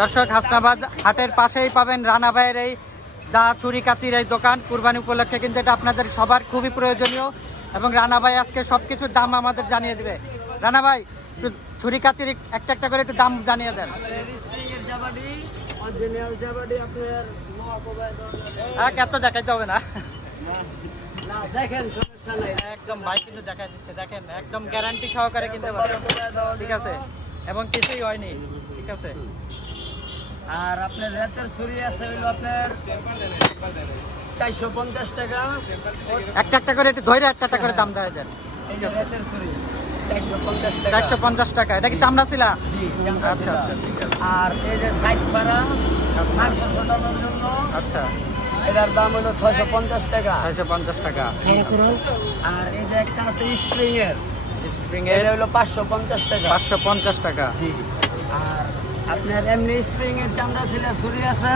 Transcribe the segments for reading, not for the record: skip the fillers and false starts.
দর্শক, হাসনাবাদ হাটের পাশেই পাবেন রানা ভাইয়ের এই দা ছুরি কাচির এই দোকান। কুরবানি উপলক্ষে কিন্তু এটা আপনাদের সবার খুবই প্রয়োজনীয় এবং রানা ভাই আজকে সবকিছুর দাম আমাদের জানিয়ে দিবে। রানা ভাই, একটু ছুরি কাচির একটা একটা করে একটু দাম জানিয়ে দেন। এত দেখাইতে হবে না, একদম ভাই কিন্তু দেখাই দিচ্ছে, দেখেন একদম গ্যারান্টি সহকারে কিনতে পারবেন, ঠিক আছে, এবং কিছুই হয়নি, ঠিক আছে। আর আপনার রাতের ছুরি আছে হইলো আপনার 450 টাকা। একটা একটা করে একটু ধরে একটা একটা করে দাম দেওয়া দেন। এই যে রাতের ছুরি 450 টাকা। 450 টাকা। এটা কি চামড়া ছিলা? জি, চামড়া আচ্ছা ছিলা। আচ্ছা, ঠিক আছে। আর এই যে সাইড পাড়া মাংস ছোটানোর জন্য, আচ্ছা, এটার দাম হলো 650 টাকা। 650 টাকা। আর এই যে একটা আছে স্প্রিং এর, স্প্রিং এর এটা হলো 550 টাকা। 550 টাকা। জি। আর আপনার এমনি স্প্রিং এর চামড়া ছিল ছুরি আছে,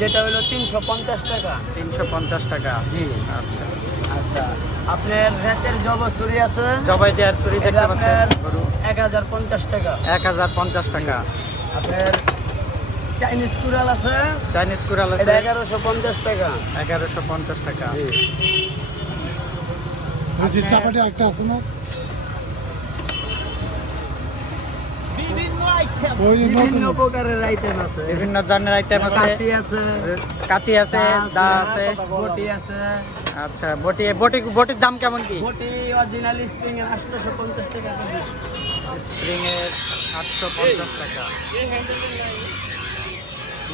যেটা হলো 350 টাকা। 350 টাকা। জি। আচ্ছা আচ্ছা, আপনার রাতের জব ছুরি আছে, জবাই দেওয়ার ছুরি দেখতে পাচ্ছেন, 1050 টাকা। 1050 টাকা। আপনার চাইনিজ কুড়াল আছে, চাইনিজ কুড়াল আছে, এটা 1150 টাকা। 1150 টাকা। চাপাটি একটা আছে না, বিভিন্ন প্রকারের আইটেম আছে, বিভিন্ন ধরনের আইটেম আছে, কাঁচি আছে, কাঁচি আছে, দা আছে, বটি আছে। আচ্ছা, বটির দাম কেমন কি? বটি অরিজিনাল স্প্রিং এর 850 টাকা কেজি। স্প্রিং এর 850 টাকা।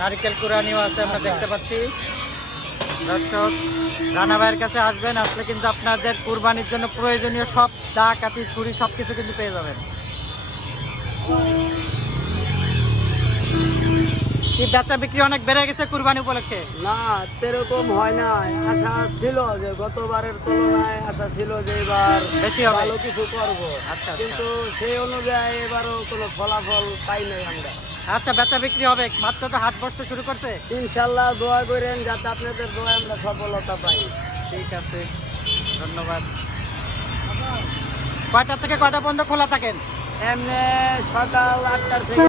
নারকেল কুড়ানিও আছে, আমরা দেখতে পাচ্ছি। দর্শক, রানা ভাইয়ের কাছে আসবেন, আসলে কিন্তু আপনাদের কুরবানির জন্য প্রয়োজনীয় সব দা, কাঁচি, ছুরি সবকিছু কিন্তু পেয়ে যাবেন। কি বেচা বিক্রি অনেক বেড়ে গেছে কুরবানি উপলক্ষে? না, সেরকম হয় না। আশা ছিল যে গতবারের তুলনায় আশা ছিল যে এবার বেশি হবে, ভালো কিছু করব। আচ্ছা, কিন্তু সেই অনুযায়ী এবারও কোনো ফলাফল পাই নাই আমরা। আচ্ছা, বেচা বিক্রি হবে, মাত্র তো হাট বসতে শুরু করছে। ইনশাল্লাহ দোয়া করেন যাতে আপনাদের দোয়ায় আমরা সফলতা পাই। ঠিক আছে, ধন্যবাদ। কয়টা থেকে কয়টা পর্যন্ত খোলা থাকেন? এমনি সকাল 8টার থেকে